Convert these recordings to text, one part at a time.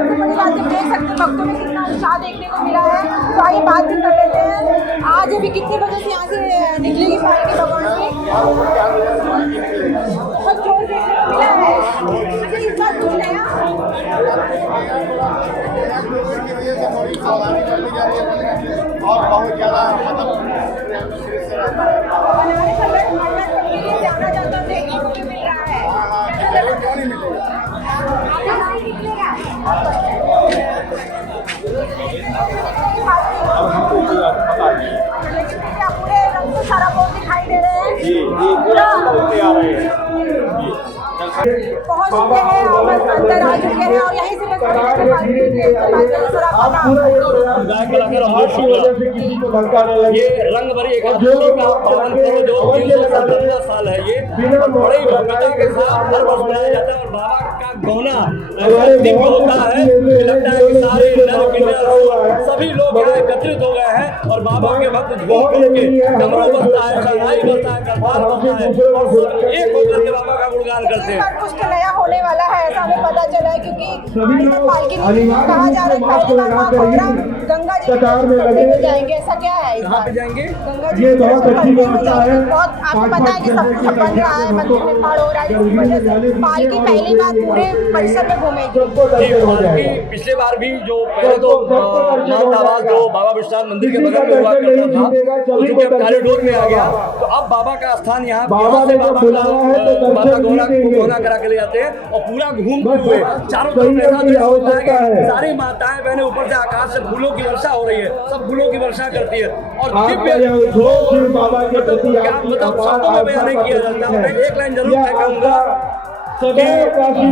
सबसे बड़ी बात जब देख सकते हैं भक्तों में कितना उत्साह देखने को मिला है, तो आइए बात भी कर लेते हैं। आज अभी कितने बजे से यहाँ से निकलेगी पालकी भगवान की? बहुत जोर देखने को मिला है। अच्छा, इस बार कुछ नया और बहुत ज़्यादा बनाने का जाना जाता देखने को भी मिल रहा है। क्यों नहीं मिलेगा? पूरे रंग से सारा बोर्ड दिखाई दे रहे हैं। पहुंच चुके हैं और अंदर आ चुके हैं और यहीं से बस ये रंग भरी एकादशी का पावन पर्व जो 317वां साल है, ये बड़े ही भव्यता के साथ हर वर्ष मनाया जाता है। और बाबा का गौना दिव्य होता है, लगता है कि सारे नर किन्नर सभी लोग यहाँ एकत्रित हो गए हैं और बाबा के भक्त झूम झूम के डमरू बजता है, शहनाई बजता है, करताल बजता है और सब एक होकर के बाबा का गुणगान करते हैं। कुछ तो नया होने वाला है ऐसा हमें पता चला है, क्योंकि पालकी कहा जा रहा है पहली बार वहाँ प्रोग्राम गंगा जी में जाएंगे, ऐसा क्या है इस बार? जाएंगे गंगा जी बहुत अच्छी व्यवस्था है। बहुत आपको पता है कि सब कुछ बन रहा है, मंदिर निर्माण हो रहा है, जिसकी वजह से पालकी पहली बार पूरे परिसर में घूमेगी। पालकी पिछले बार भी जो पहले तो माउंट आवास जो बाबा विश्वनाथ मंदिर के बगल में हुआ करता था, तो चूंकि अब कॉरिडोर में आ गया, तो अब बाबा का स्थान यहाँ से बाबा गौना को गौना करा के ले जाते हैं और पूरा घूमते हुए चारों तरफ ऐसा दृश्य होता है कि सारी माताएं बहनें ऊपर से आकाश से फूलों की वर्षा हो रही है, सब फूलों की वर्षा करती है और दिव्य मतलब शब्दों में बयान नहीं किया जाता। मैं एक लाइन जरूर कहूँगा, भंडारी जाने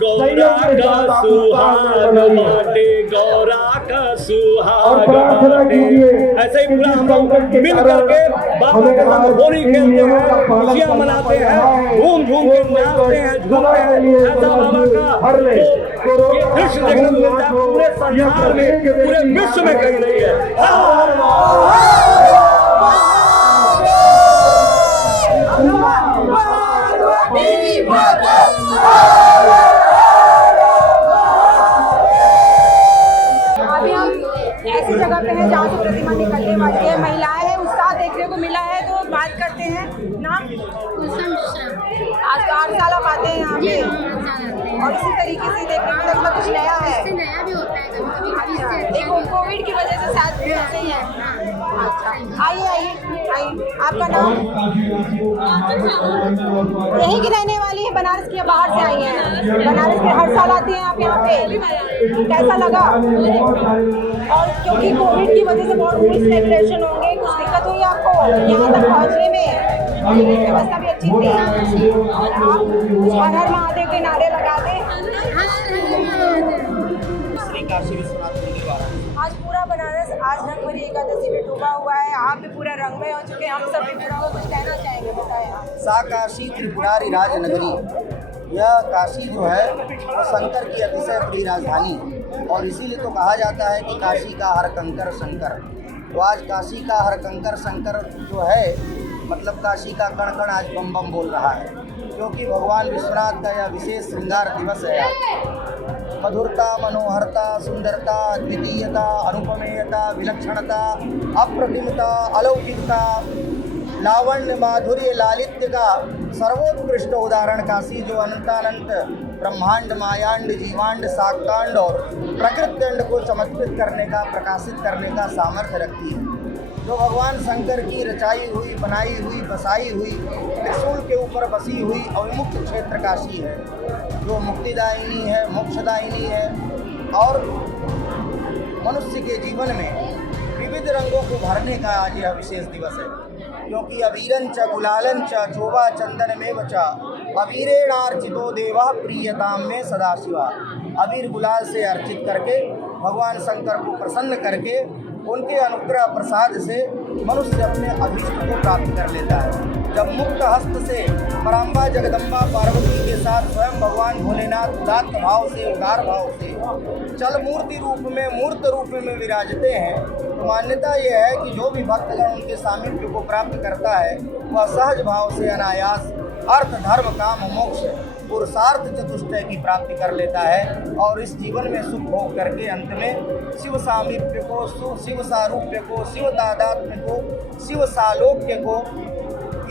डोली गौरा का सुहाग बाटे, गौरा का सुहाग बाटे। ऐसे ही पूरा हम लोग मिल करके बाबा के साथ होली खेलते हैं, खुशियाँ मनाते हैं, घूम घूम के नाचते हैं, झूमते हैं। ऐसा बाबा का ये दृश्य देखने को मिलता है पूरे संसार में, पूरे विश्व में कहीं नहीं है। अभी हम ऐसी जगह पे हैं जहाँ से प्रतिमा निकलने वाली है, महिलाएं हैं, उत्साह देखने को मिला है। तो बात करते हैं, नाम आज 8 साल आप आते हैं यहाँ पे और इसी तरीके से देखने को लगता कुछ नया है। नया भी होता है कभी कभी। देखो कोविड की वजह से शायद ऐसे ही है। अच्छा, आइए आइए आइए, आपका नाम? यहीं की रहने वाली है, बनारस की या बाहर से आई हैं? बनारस के हर साल आती हैं आप यहाँ पे, कैसा लगा? और क्योंकि कोविड की वजह से बहुत रूल्स रेगुलेशन होंगे, कुछ दिक्कत हुई आपको यहाँ तक पहुँचने में? व्यवस्था भी अच्छी थी और आप हर हर महादेव के नारे लगाते? आज पूरा बनारस आज रंग भरी एकादशी में डूबा हुआ है, आप भी पूरा रंग में हो चुके हैं। हम सब भी पूरा कुछ कहना चाहेंगे, बताएं आप। सा काशी त्रिपुरारी राजनगरी, यह काशी जो है वो शंकर की अतिशय प्रिय राजधानी, और इसीलिए तो कहा जाता है कि काशी का हर कंकर शंकर। तो आज काशी का हर कंकर शंकर जो है, मतलब काशी का कण कण आज बम बम बोल रहा है, क्योंकि भगवान विश्वनाथ का यह विशेष श्रृंगार दिवस है। मधुरता, मनोहरता, सुंदरता, द्वितीयता, अनुपमेयता, विलक्षणता, अप्रतिमता, अलौकिकता, लावण्य, माधुर्य, लालित्य का सर्वोत्कृष्ट उदाहरण काशी, जो अनंतानंत ब्रह्मांड, मायांड, जीवांड, शाक्तांड और प्रकृत्यंड को चमत्कृत करने का, प्रकाशित करने का सामर्थ्य रखती है। जो भगवान शंकर की रचाई हुई, बनाई हुई, बसाई हुई, त्रिशूल के ऊपर बसी हुई अविमुक्त क्षेत्र काशी है, जो मुक्तिदायिनी है, मोक्षदायिनी है और मनुष्य के जीवन में विविध रंगों को भरने का आज यह विशेष दिवस है। क्योंकि अबीरं च गुलालं च चोभा चंदन में बचा, अबीरेणार्चितो देवा प्रियताम में सदाशिवा। अबीर गुलाल से अर्चित करके भगवान शंकर को प्रसन्न करके उनके अनुग्रह प्रसाद से मनुष्य अपने अभीष्ट को प्राप्त कर लेता है। जब मुक्त हस्त से पराम्बा जगदम्बा पार्वती के साथ स्वयं भगवान भोलेनाथ उदात्त भाव से, उदार भाव से चल मूर्ति रूप में, मूर्त रूप में विराजते हैं, तो तो मान्यता ये है कि जो भी भक्तगण उनके सामीप्य को प्राप्त करता है वह सहज भाव से अनायास अर्थ धर्म काम मोक्ष पुरुषार्थ चतुष्टय की प्राप्ति कर लेता है और इस जीवन में सुख भोग करके अंत में शिव सामीप्य को, शिव सारूप्य को, शिव तादात्म्य को, शिव सालोक्य को,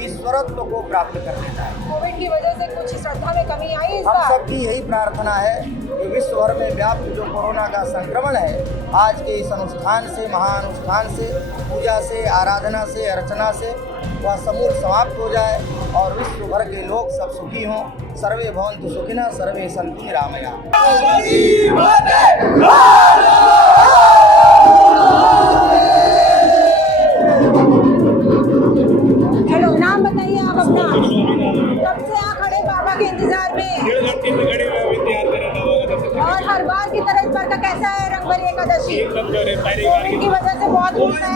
ईश्वरत्व को प्राप्त कर लेता है। कोविड की वजह से कुछ श्रद्धा में कमी आई इस हम बार? सबकी यही प्रार्थना है कि विश्व भर में व्याप्त जो कोरोना का संक्रमण है आज के इस अनुष्ठान से, महानुष्ठान से, पूजा से, आराधना से, अर्चना से वह समूल समाप्त हो जाए और विश्व भर के लोग सब सुखी हों। सर्वे भवन्तु सुखिनः, सर्वे सन्तु निरामया। हेलो, नाम बताइए आप अपना। कब से यहाँ खड़े बाबा के इंतजार में? और हर बार की तरह इस बार का कैसा है रंगभरी एकादशी? कोविड की वजह से बहुत खुश है।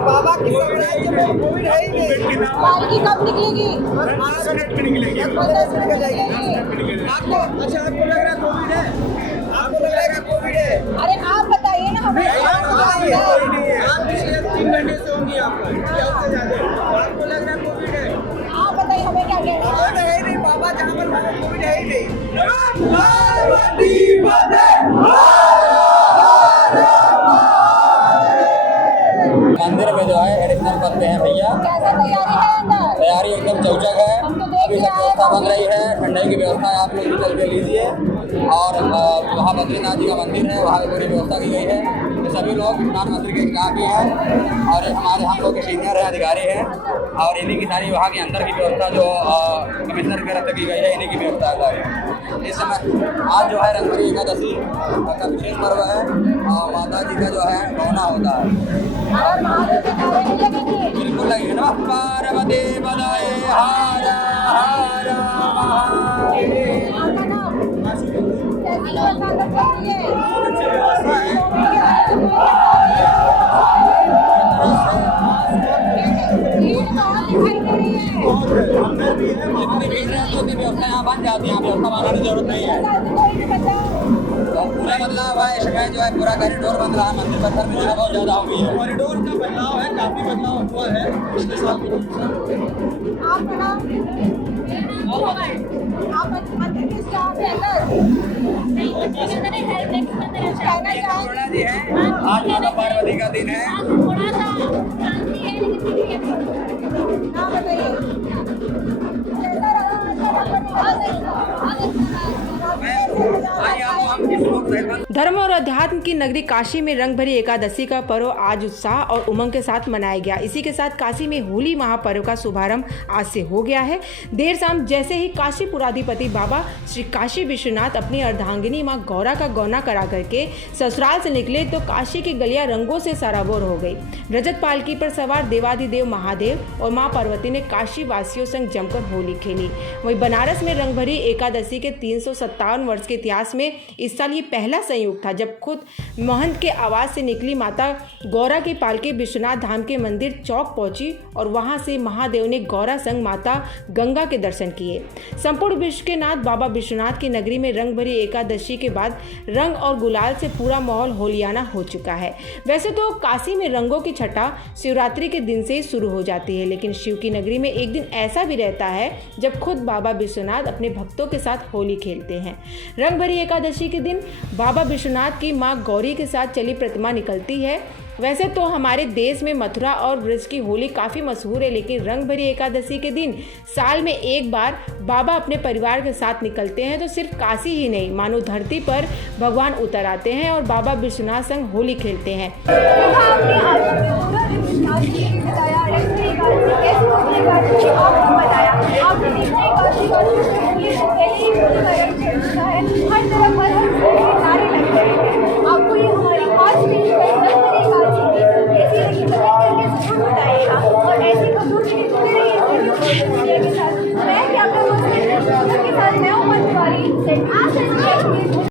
बाबा की साम्राज्य में कोविड है ही नहीं। पालकी कब निकलेगी? 10 मिनट निकलेगी। अच्छा, आपको लग रहा है कोविड है? आपको लग रहा है कोविड है? अरे आप बताइए ना हमें। आप पिछले 3 घंटे से होंगी आपको लग रहा है कोविड है? आप बताइए हमें क्या कहना है? कोविड है नहीं बाबा, जहाँ पर कोविड है ही नहीं। मंदिर में जो है एडिशनल पत्ते हैं भैया, कैसा तैयारी है अंदर? तैयारी एकदम चौचक है। हम तो देख अभी रहे सब हैं। व्यवस्था बन रही है, ठंडाई की व्यवस्था है, आप लोग चल के लीजिए। और वहाँ बद्रीनाथ जी का मंदिर है, वहाँ की पूरी व्यवस्था की गई है। ये सभी लोग प्रधानमंत्री के खिलाफ ही हैं और ये हमारे हम लोग के सीनियर हैं, अधिकारी हैं और इन्हीं की सारी वहाँ के अंदर की व्यवस्था जो कमिश्नर की तरफ से की गई है, इन्हीं की व्यवस्था है। इस समय आज जो है रंगभरी एकादशी का विशेष पर्व है और माता जी का जो है गौना होता है। और महादेव के नारे नहीं लगेंगे? बिल्कुल लगे। नमः पार्वती पदाये हर हर महादेव। आपका नाम? कैसी व्यवस्था कर रही है? भीड़ बहुत दिखाई दे रही है। जितनी भीड़ रहती है उतनी व्यवस्था यहाँ बन जाती है, यहाँ व्यवस्था बनाने की जरूरत नहीं है। कोई भी बचाओ। तो पूरा बदलाव है, इसमें जो है पूरा कॉरिडोर बन रहा है, मंदिर परिसर में जगह बहुत ज़्यादा हुई है। कॉरिडोर का बदलाव है, काफी बदलाव हुआ है पिछले साल। आपका नाम? आप मंदिर के स्टाफ हैं अंदर? कहना चाहें? पूर्णा जी है, आज माता पार्वती का दिन है। नाम बताइए। कैसा रहा? धर्म और अध्यात्म की नगरी काशी में रंगभरी एकादशी का पर्व आज उत्साह और उमंग के साथ मनाया गया। इसी के साथ काशी में होली महापर्व का शुभारंभ आज से हो गया है। देर शाम जैसे ही काशी पुराधिपति बाबा श्री काशी विश्वनाथ अपनी अर्धांगिनी मां गौरा का गौना करा करके ससुराल से निकले तो काशी की गलियां रंगों से सराबोर हो गई। रजत पालकी पर सवार देवाधिदेव महादेव और मां पार्वती ने काशी वासियों संग जमकर होली खेली। वहीं बनारस में रंगभरी एकादशी के 357 वर्ष के इतिहास में इस साल ये पहला संयोग था जब खुद महंत के आवाज से निकली माता गौरा की पालकी विश्वनाथ धाम के मंदिर चौक पहुंची और वहां से महादेव ने गौरा संग माता गंगा के दर्शन किए। संपूर्ण विश्व के नाथ बाबा विश्वनाथ की नगरी में रंगभरी एकादशी के बाद रंग और गुलाल से पूरा माहौल होलियाना हो चुका है। वैसे तो काशी में रंगों की छटा शिवरात्रि के दिन से ही शुरू हो जाती है, लेकिन शिव की नगरी में एक दिन ऐसा भी रहता है जब खुद बाबा विश्वनाथ अपने भक्तों के साथ होली खेलते हैं। रंगभरी एकादशी के दिन बाबा विश्वनाथ की मां गौरी के साथ चली प्रतिमा निकलती है। वैसे तो हमारे देश में मथुरा और ब्रज की होली काफ़ी मशहूर है, लेकिन रंगभरी एकादशी के दिन साल में एक बार बाबा अपने परिवार के साथ निकलते हैं तो सिर्फ काशी ही नहीं मानो धरती पर भगवान उतर आते हैं और बाबा विश्वनाथ संग होली खेलते हैं। आपको ये हमारी खास पेश और ऐसी खबरों के साथ मैं क्या करूँ, मैं हूँ